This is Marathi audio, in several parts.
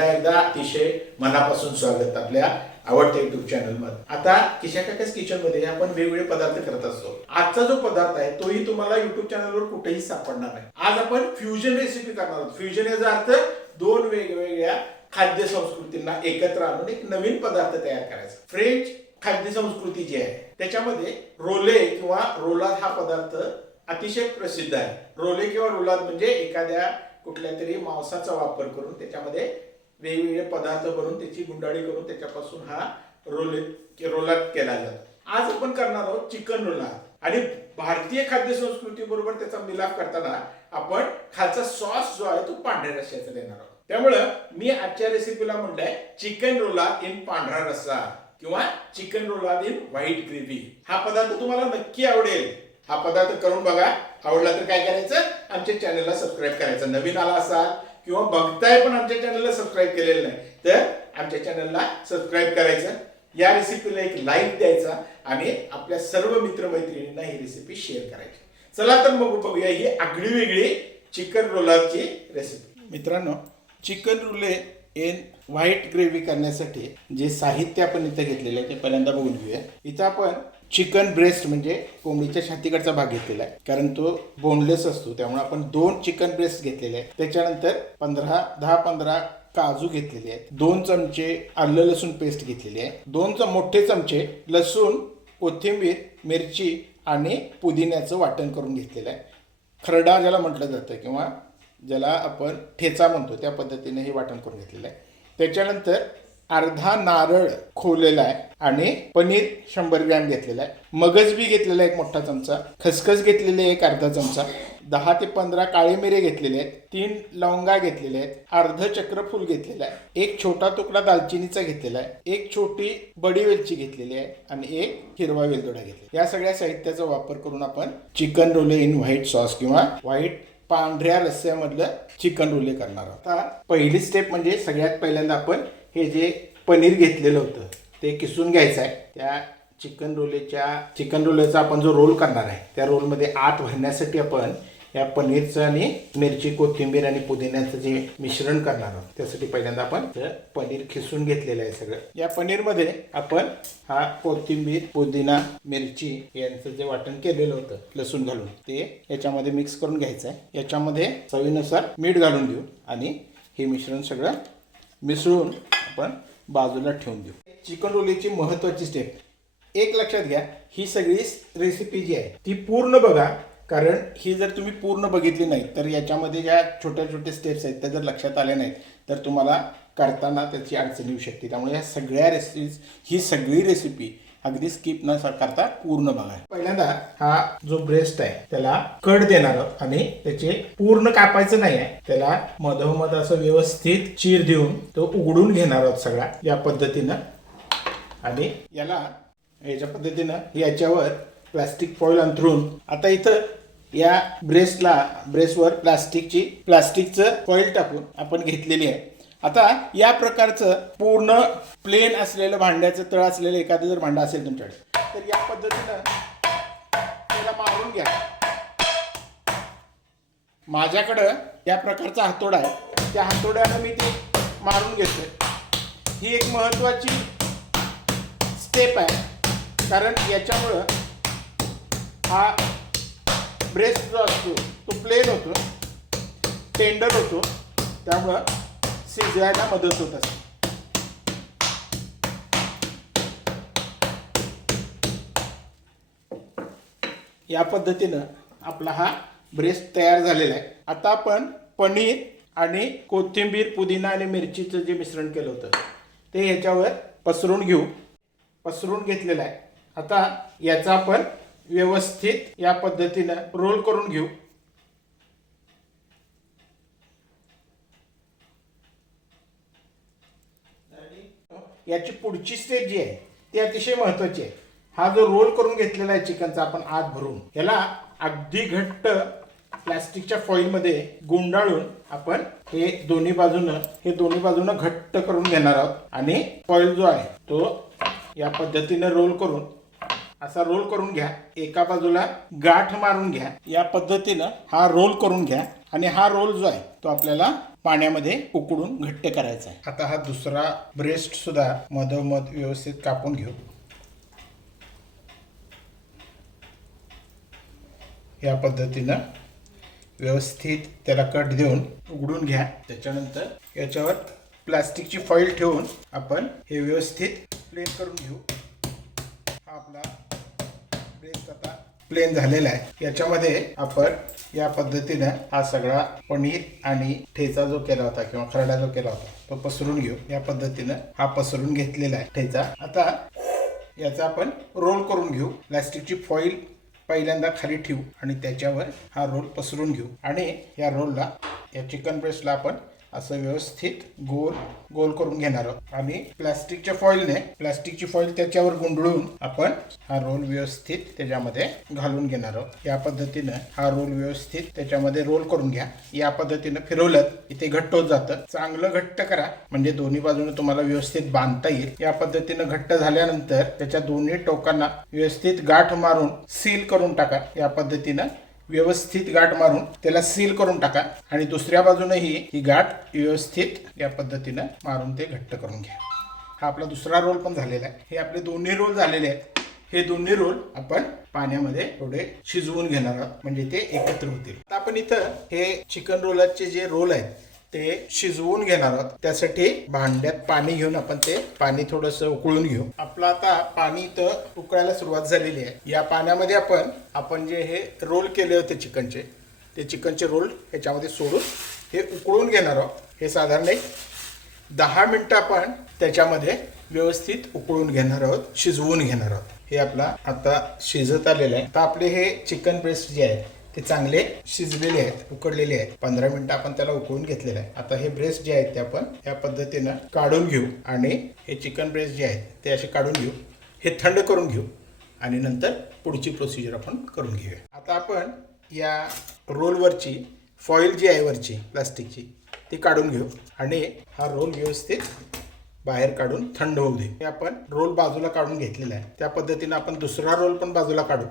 पुन्हा एकदा अतिशय मनापासून स्वागत आपल्या आवडत्या युट्यूब चॅनलमध्ये. आता किशा काकाच किचनमध्ये आपण वेगवेगळे पदार्थ करत असतो. आजचा जो पदार्थ आहे तोही तुम्हाला युट्यूब चॅनलवर कुठेही सापडणार नाही. आज आपण फ्युजन रेसिपी करणार आहोत. फ्युजन याचा अर्थ दोन वेगवेगळ्या खाद्य संस्कृतींना एकत्र आणून एक नवीन पदार्थ तयार करायचा. फ्रेंच खाद्य संस्कृती जी आहे त्याच्यामध्ये रोले किंवा रोलाद हा पदार्थ अतिशय प्रसिद्ध आहे. रोले किंवा रोलाद म्हणजे एखाद्या कुठल्या तरी मांसाचा वापर करून त्याच्यामध्ये वेगवेगळे पदार्थ बनवून त्याची गुंडाळी करून त्याच्यापासून हा रोल रोलात केला जातो. आज आपण करणार आहोत चिकन रोला आणि भारतीय खाद्य संस्कृती बरोबर त्याचा मिलाफ करताना आपण खालचा सॉस जो आहे तो पांढऱ्या रश्याचा देणार आहोत. त्यामुळं मी आजच्या रेसिपीला म्हणलंय चिकन रोला इन पांढरा रस्सा किंवा चिकन रोला इन व्हाईट ग्रेव्ही. हा पदार्थ तुम्हाला नक्की आवडेल. हा पदार्थ करून बघा. आवडला तर काय करायचं? आमच्या चॅनलला सबस्क्राईब करायचं. नवीन आला असाल किंवा बघताय पण आमच्या चॅनलला सबस्क्राईब केलेलं नाही तर आमच्या चॅनलला सबस्क्राईब करायचं. या रेसिपीला एक लाईक द्यायचा आणि आपल्या सर्व मित्रमैत्रिणींना ही रेसिपी शेअर करायची. चला तर मग बघूया ही आगळी वेगळी चिकन रोलाची रेसिपी मित्रांनो chicken roulade in white gravy करण्यासाठी जे साहित्य आपण इथं घेतलेलं आहे ते पहिल्यांदा बघून घेऊया. इथं आपण चिकन ब्रेस्ट म्हणजे कोंबडीच्या छातीकडचा भाग घेतलेला आहे. कारण तो बोनलेस असतो त्यामुळे आपण दोन चिकन ब्रेस्ट घेतलेले आहेत. त्याच्यानंतर पंधरा दहा पंधरा काजू घेतलेले आहेत. दोन चमचे आलं लसूण पेस्ट घेतलेली आहे. दोन चम मोठे चमचे लसूण कोथिंबीर मिरची आणि पुदिन्याचं वाटण करून घेतलेलं आहे. खरडा ज्याला म्हटलं जातं किंवा ज्याला आपण ठेचा म्हणतो त्या पद्धतीने हे वाटण करून घेतलेलं आहे. त्याच्यानंतर अर्धा नारळ खोवलेला आहे आणि पनीर शंभर ग्रॅम घेतलेला आहे. मगज बी घेतलेला आहे एक मोठा चमचा खसखस घेतलेली आहे एक अर्धा चमचा दहा ते पंधरा काळे मिरे घेतलेले आहेत तीन लवंगा घेतलेले आहेत अर्ध चक्रफूल घेतलेलं आहे एक छोटा तुकडा दालचिनीचा घेतलेला आहे एक छोटी बडी वेलची घेतलेली आहे आणि एक हिरवा वेलदोडा घेतलेला या सगळ्या साहित्याचा वापर करून आपण chicken roulade in white sauce किंवा व्हाईट पांढऱ्या रस्स्यामधलं चिकन रोले करणार आहोत. आता पहिली स्टेप म्हणजे सगळ्यात पहिल्यांदा आपण हे जे पनीर घेतलेलं होतं. ते किसून घ्यायचं आहे त्या चिकन रोलेच्या चिकन रोलेचा आपण जो रोल करणार आहे त्या रोलमध्ये आत भरण्यासाठी आपण या पनीरचं आणि मिरची कोथिंबीर आणि पुदिन्याचं जे मिश्रण करणार आहोत त्यासाठी पहिल्यांदा आपण पनीर खिसून घेतलेलं आहे सगळं. या पनीरमध्ये आपण हा कोथिंबीर पुदिना मिरची यांचं जे वाटण केलेलं होतं लसूण घालून ते याच्यामध्ये मिक्स करून घ्यायचं आहे याच्यामध्ये चवीनुसार मीठ घालून देऊ आणि हे मिश्रण सगळं मिसळून आपण बाजूला ठेवून देऊ. चिकन रोलीची महत्त्वाची स्टेप एक लक्षात घ्या ही सगळी रेसिपी जी आहे ती पूर्ण बघा. कारण ही जर तुम्ही पूर्ण बघितली नाही तर याच्यामध्ये ज्या छोट्या छोट्या स्टेप्स आहेत त्या जर लक्षात आल्या नाहीत तर तुम्हाला करताना त्याची अडचण येऊ शकते. त्यामुळे या सगळ्या रेसिपीज ही सगळी रेसिपी अगदी स्किप न करता पूर्ण बघा. पहिल्यांदा हा जो ब्रेस्ट आहे त्याला कट देणार आहोत आणि त्याचे पूर्ण कापायचं नाही आहे. त्याला मधोमध असं व्यवस्थित चीर देऊन तो उघडून घेणार आहोत सगळा या पद्धतीनं. आणि याला याच्या पद्धतीनं याच्यावर प्लास्टिक फॉईल अंथरून. आता इथं या ब्रेसला ब्रेसवर प्लास्टिकची प्लास्टिकचं फॉईल टाकून आपण घेतलेली आहे. आता या प्रकारचं पूर्ण प्लेन असलेलं भांड्याचं तळ असलेलं एखादं जर भांडं असेल तुमच्याकडे तर या पद्धतीनं त्याला मारून घ्या. माझ्याकडं या प्रकारचा हातोडा आहे. त्या हातोड्यानं मी ते मारून घेतोय. ही एक महत्त्वाची स्टेप आहे. कारण याच्यामुळं हा ब्रेस्ट जो असतो तो प्लेन होतो टेंडर होतो. त्यामुळं शिजायला मदत होत असते या पद्धतीनं आपला हा ब्रेस्ट तयार झालेला आहे. आता आपण पनीर आणि कोथिंबीर पुदिना आणि मिरचीचं जे मिश्रण केलं होतं ते ह्याच्यावर पसरून घेऊ. पसरून घेतलेलं आहे. आता याचा आपण व्यवस्थित या पद्धतीनं रोल करून घेऊ. याची पुढची स्टेप जी आहे ती अतिशय महत्वाची आहे. हा जो रोल करून घेतलेला आहे चिकनचा आपण आत भरून याला अगदी घट्ट प्लास्टिकच्या फॉईलमध्ये गुंडाळून आपण हे दोन्ही बाजूनं हे दोन्ही बाजूनं घट्ट करून घेणार आहोत. आणि फॉईल जो आहे तो या पद्धतीनं रोल करून असा रोल करून घ्या. एका बाजूला गाठ मारून घ्या. या पद्धतीनं हा रोल करून घ्या. आणि हा रोल जो आहे तो आपल्याला पाण्यामध्ये उकडून घट्ट करायचा आहे. आता हा दुसरा ब्रेस्ट सुद्धा मधोमध व्यवस्थित कापून घेऊ. या पद्धतीनं व्यवस्थित त्याला कट देऊन उघडून घ्या. त्याच्यानंतर याच्यावर प्लास्टिकची फॉईल ठेवून आपण हे व्यवस्थित प्लेन करून घेऊ. हा आपला ब्रेस्ट आता प्लेन झालेला आहे. याच्यामध्ये आपण या पद्धतीनं हा सगळा पनीर आणि ठेचा जो केला होता किंवा खरडा जो केला होता तो पसरून घेऊ. या पद्धतीनं हा पसरून घेतलेला आहे ठेचा. आता याचा आपण रोल करून घेऊ. प्लास्टिकची फॉईल पहिल्यांदा खाली ठेवू आणि त्याच्यावर हा रोल पसरून घेऊ. आणि या रोलला या चिकन ब्रेस्टला आपण असं व्यवस्थित गोल गोल करून घेणार आहोत. आणि प्लास्टिकच्या फॉईलने प्लास्टिकची फॉईल त्याच्यावर गुंडळून आपण हा रोल व्यवस्थित त्याच्यामध्ये घालून घेणार आहोत. या पद्धतीनं हा रोल व्यवस्थित त्याच्यामध्ये रोल करून घ्या. या पद्धतीनं फिरवलं इथे घट्ट होत जातं. चांगलं घट्ट करा म्हणजे दोन्ही बाजूने तुम्हाला व्यवस्थित बांधता येईल. या पद्धतीनं घट्ट झाल्यानंतर त्याच्या दोन्ही टोकांना व्यवस्थित गाठ मारून सील करून टाका. या पद्धतीनं व्यवस्थित गाठ मारून त्याला सील करून टाका. आणि दुसऱ्या बाजूनही ही गाठ व्यवस्थित या पद्धतीनं मारून ते घट्ट करून घ्या. हा आपला दुसरा रोल पण झालेला आहे. हे आपले दोन्ही रोल झालेले आहेत. हे दोन्ही रोल आपण पाण्यामध्ये थोडे शिजवून घेणार आहोत. म्हणजे ते एकत्र होतील. आपण इथं हे चिकन रोलचे जे रोल आहेत ते शिजवून घेणार आहोत. त्यासाठी भांड्यात पाणी घेऊन आपण ते पाणी थोडंसं उकळून घेऊ. आपलं आता पाणी इथं उकळायला सुरुवात झालेली आहे. या पाण्यामध्ये आपण आपण जे हे रोल केले होते चिकनचे ते चिकनचे रोल ह्याच्यामध्ये सोडून हे उकळून घेणार आहोत. हे साधारण एक दहा मिनटं आपण त्याच्यामध्ये व्यवस्थित उकळून घेणार आहोत शिजवून घेणार आहोत. हे आपला आता शिजत आलेलं आहे. आता आपले हे चिकन ब्रेस्ट जे आहे ते चांगले शिजलेले आहेत उकडलेले आहेत. पंधरा मिनिटं आपण त्याला उकळून घेतलेलं आहे. आता हे ब्रेस्ट जे आहेत ते आपण या पद्धतीनं काढून घेऊ आणि हे चिकन ब्रेस्ट जे आहेत ते असे काढून घेऊ. हे थंड करून घेऊ आणि नंतर पुढची प्रोसिजर आपण करून घेऊया. आता आपण या रोलवरची फॉईल जी आहे वरची प्लास्टिकची ती काढून घेऊ आणि हा रोल व्यवस्थित बाहेर काढून थंड होऊ दे हे आपण रोल बाजूला काढून घेतलेला आहे. त्या पद्धतीनं आपण दुसरा रोल पण बाजूला काढू.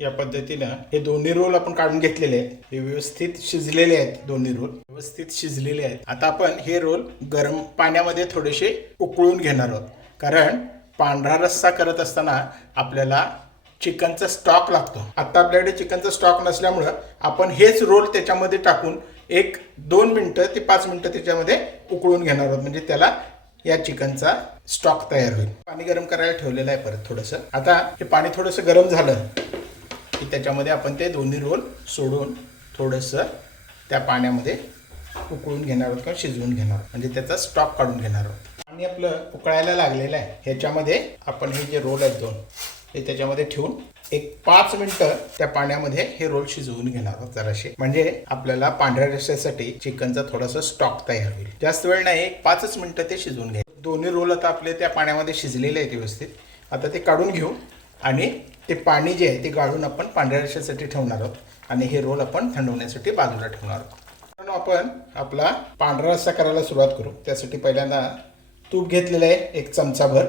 या पद्धतीनं हे दोन्ही रोल आपण काढून घेतलेले आहेत. हे व्यवस्थित शिजलेले आहेत दोन्ही रोल. व्यवस्थित शिजलेले आहेत. आता आपण हे रोल गरम पाण्यामध्ये थोडेसे उकळून घेणार आहोत. कारण पांढरा रस्सा करत असताना आपल्याला चिकनचा स्टॉक लागतो. आता आपल्याकडे चिकनचा स्टॉक नसल्यामुळं आपण हेच रोल त्याच्यामध्ये टाकून एक दोन मिनटं ते पाच मिनटं त्याच्यामध्ये उकळून घेणार आहोत. म्हणजे त्याला या चिकनचा स्टॉक तयार होईल. पाणी गरम करायला ठेवलेलं आहे परत थोडंसं. आता हे पाणी थोडंसं गरम झालं. की त्याच्यामध्ये आपण ते दोन्ही रोल सोडून थोडंसं त्या पाण्यामध्ये उकळून घेणार आहोत किंवा शिजवून घेणार आहोत. म्हणजे त्याचा स्टॉक काढून घेणार आहोत. पाणी आपलं उकळायला लागलेलं आहे. ह्याच्यामध्ये आपण हे जे रोल आहेत दोन हे त्याच्यामध्ये ठेवून एक पाच मिनटं त्या पाण्यामध्ये हे रोल शिजवून घेणार आहोत जराशे. म्हणजे आपल्याला पांढऱ्या रस्त्यासाठी चिकनचा थोडासा स्टॉक तयार होईल. जास्त वेळ नाही एक पाचच मिनटं ते शिजवून घ्या. दोन्ही रोल आता आपले त्या पाण्यामध्ये शिजलेले आहेत व्यवस्थित. आता ते काढून घेऊ आणि ते पाणी जे आहे ते गाळून आपण पांढऱ्या रस्त्यासाठी ठेवणार आहोत आणि हे रोल आपण थंडवण्यासाठी बाजूला ठेवणार आहोत. म्हणून आपण आपला पांढरा रस्सा करायला सुरुवात करू. त्यासाठी पहिल्यांदा तूप घेतलेलं आहे एक चमचाभर.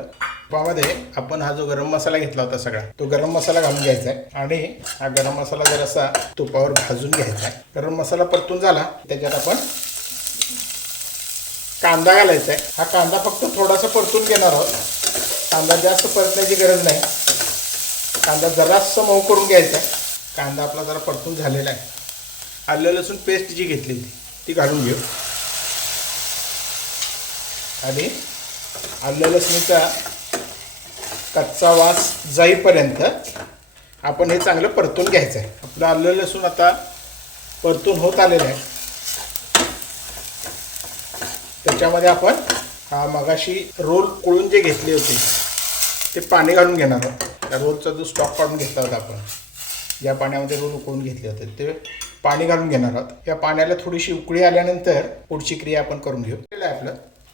तुपामध्ये आपण हा जो गरम मसाला घेतला होता सगळा तो गरम मसाला घालून घ्यायचा आहे आणि हा गरम मसाला जरासा तुपावर भाजून घ्यायचा आहे गरम मसाला परतून झाला त्याच्यात आपण कांदा घालायचा आहे. हा कांदा फक्त थोडासा परतून घेणार आहोत. कांदा जास्त परतण्याची गरज नाही. कांदा जरासं मऊ करून घ्यायचा कांदा आपला जरा परतून झालेला आहे. आलं लसूण पेस्ट जी घेतली होती ती घालून घेऊ. आणि आलं लसणीचा कच्चा वास जाईपर्यंत आपण हे चांगलं परतून घ्यायचं आहे. आपलं आलं लसूण आता परतून होत आलेलं आहे. त्याच्यामध्ये आपण हा मगाशी रोल कोळून जे घेतले होते ते पाणी घालून घेणार आहोत. त्या रोलचा जो स्टॉक काढून घेतला होता आपण या पाण्यामध्ये रोल उकळून घेतले होते ते पाणी घालून घेणार आहोत. या पाण्याला थोडीशी उकळी आल्यानंतर पुढची क्रिया आपण करून घेऊ. केलं आहे आपलं.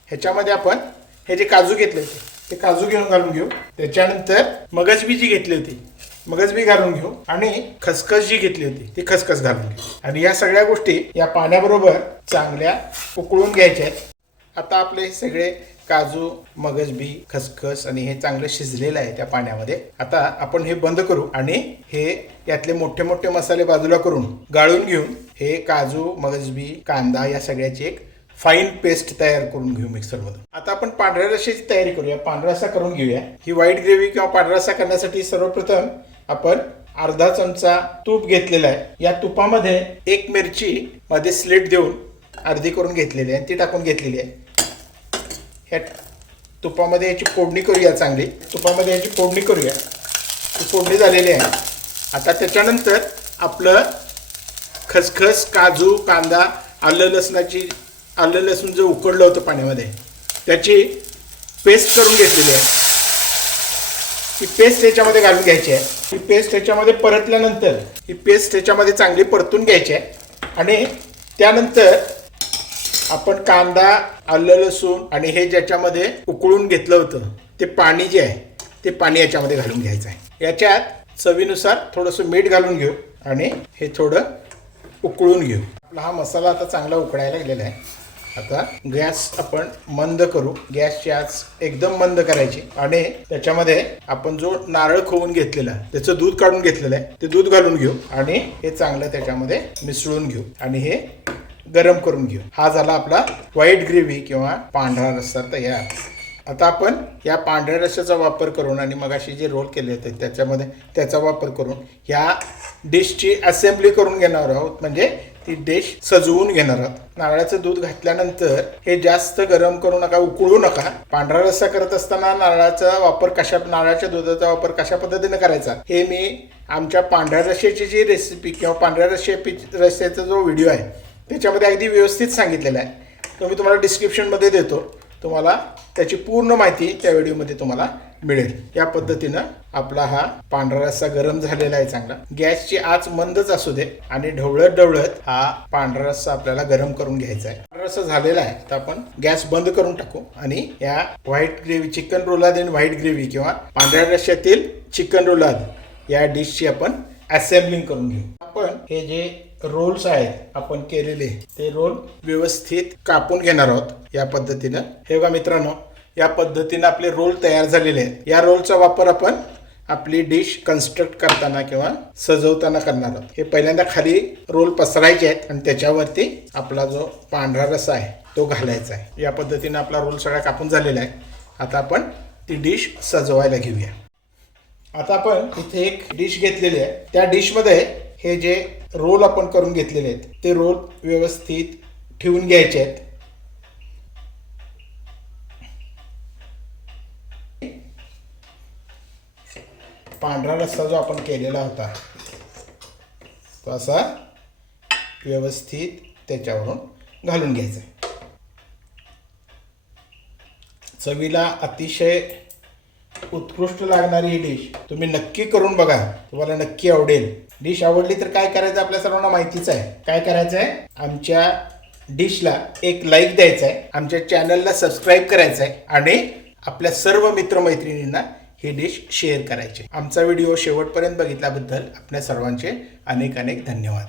ह्याच्यामध्ये आपण हे जे काजू घेतले होते ते काजू घेऊन घालून घेऊ. त्याच्यानंतर मगजबी जी घेतली होती मगजबी घालून घेऊ आणि खसखस जी घेतली होती ती खसखस घालून घेऊ. आणि या सगळ्या गोष्टी या पाण्याबरोबर चांगल्या उकळून घ्यायच्या आहेत. आता आपले सगळे काजू मगजबी खसखस आणि हे चांगलं शिजलेलं आहे त्या पाण्यामध्ये. आता आपण हे बंद करू आणि हे यातले मोठे मोठे मसाले बाजूला करून गाळून घेऊन हे काजू मगजबी कांदा या सगळ्याची एक फाईन पेस्ट तयार करून घेऊ मिक्सरमधून. आता आपण पांढऱ्या रशाची तयारी करूया. पांढरा रसा करून घेऊया. ही व्हाईट ग्रेव्ही किंवा पांढरा करण्यासाठी सर्वप्रथम आपण अर्धा चमचा तूप घेतलेला आहे. या तुपामध्ये एक मिरची मध्ये स्लिट देऊन अर्धी करून घेतलेली आहे ती टाकून घेतलेली आहे. ह्या तुपामध्ये याची फोडणी करूया चांगली. तुपामध्ये याची फोडणी करूया. ती फोडणी झालेली आहे. आता त्याच्यानंतर आपलं खसखस काजू कांदा आलं लसणाची आलं लसूण जे उकडलं होतं पाण्यामध्ये त्याची पेस्ट करून घेतलेली आहे. ही पेस्ट त्याच्यामध्ये घालून घ्यायची आहे. ही पेस्ट त्याच्यामध्ये परतल्यानंतर ही पेस्ट त्याच्यामध्ये चांगली परतून घ्यायची आहे. आणि त्यानंतर आपण कांदा आलं लसूण आणि हे ज्याच्यामध्ये उकळून घेतलं होतं ते पाणी जे आहे ते पाणी याच्यामध्ये घालून घ्यायचं आहे. याच्यात चवीनुसार थोडंसं मीठ घालून घेऊ आणि हे थोडं उकळून घेऊ. आपला हा मसाला आता चांगला उकळायला गेलेला आहे. आता गॅस आपण मंद करू. गॅसची आज एकदम मंद करायची आणि त्याच्यामध्ये आपण जो नारळ खोवून घेतलेला त्याचं दूध काढून घेतलेलं आहे ते दूध घालून घेऊ आणि हे चांगलं त्याच्यामध्ये मिसळून घेऊ आणि हे गरम करून घेऊ. हा झाला आपला व्हाईट ग्रेव्ही किंवा पांढरा रस्सा तयार. आता आपण या पांढऱ्या रस्स्याचा वापर करून आणि मगाशी जे रोल केले होते त्याच्यामध्ये त्याचा वापर करून ह्या डिशची असेंब्ली करून घेणार आहोत. म्हणजे ती डिश सजवून घेणार आहोत. नारळाचं दूध घातल्यानंतर हे जास्त गरम करू नका उकळू नका. पांढरा रस्सा करत असताना नारळाचा वापर कशा नारळाच्या दुधाचा वापर कशा पद्धतीने करायचा हे मी आमच्या पांढऱ्या रश्श्याची जी रेसिपी किंवा पांढऱ्या रश्शे रस्स्याचा जो व्हिडिओ आहे त्याच्यामध्ये अगदी व्यवस्थित सांगितलेलं आहे. तो मी तुम्हाला डिस्क्रिप्शनमध्ये देतो. तुम्हाला त्याची पूर्ण माहिती त्या व्हिडिओमध्ये तुम्हाला मिळेल. या पद्धतीनं आपला हा पांढरा रस्सा गरम झालेला आहे चांगला. गॅसची आच मंदच असू दे आणि ढवळत ढवळत हा पांढरा रस्सा आपल्याला गरम करून घ्यायचा आहे. पांढरा रस्सा झालेला आहे तर आपण गॅस बंद करून टाकू आणि या व्हाईट ग्रेव्ही चिकन रोलाद आणि व्हाईट ग्रेव्ही किंवा पांढऱ्या रस्स्यातील चिकन रोलाद या डिशची आपण असेंब्लिंग करून घेऊ. आपण हे जे रोल्स आहेत आपण केलेले ते रोल व्यवस्थित कापून घेणार आहोत या पद्धतीनं. हे बघा मित्रांनो या पद्धतीनं आपले रोल तयार झालेले आहेत. या रोलचा वापर आपण आपली डिश कन्स्ट्रक्ट करताना किंवा सजवताना करणार आहोत. हे पहिल्यांदा खाली रोल पसरायचे आहेत आणि त्याच्यावरती आपला जो पांढरा रसा आहे तो घालायचा आहे. या पद्धतीनं आपला रोल सगळा कापून झालेला आहे. आता आपण ती डिश सजवायला घेऊया. आता आपण इथे एक डिश घेतलेली आहे. त्या डिशमध्ये हे जे रोल आपण करून घेतलेले आहेत ते रोल व्यवस्थित ठेवून घ्यायचे आहेत. पांढरा रस्सा जो आपण केलेला होता तो असा व्यवस्थित त्याच्यावरून घालून घ्यायचा आहे. चवीला अतिशय उत्कृष्ट लागणारी ही डिश तुम्ही नक्की करून बघा. तुम्हाला नक्की आवडेल. डिश आवडली तर काय करायचं आपल्या सर्वांना माहितीच आहे. काय करायचं आहे आमच्या डिशला एक लाईक द्यायचा आहे आमच्या चॅनलला सबस्क्राईब करायचं आहे आणि आपल्या सर्व मित्रमैत्रिणींना ही डिश शेअर करायची आमचा व्हिडिओ शेवटपर्यंत बघितल्याबद्दल आपल्या सर्वांचे अनेक अनेक धन्यवाद.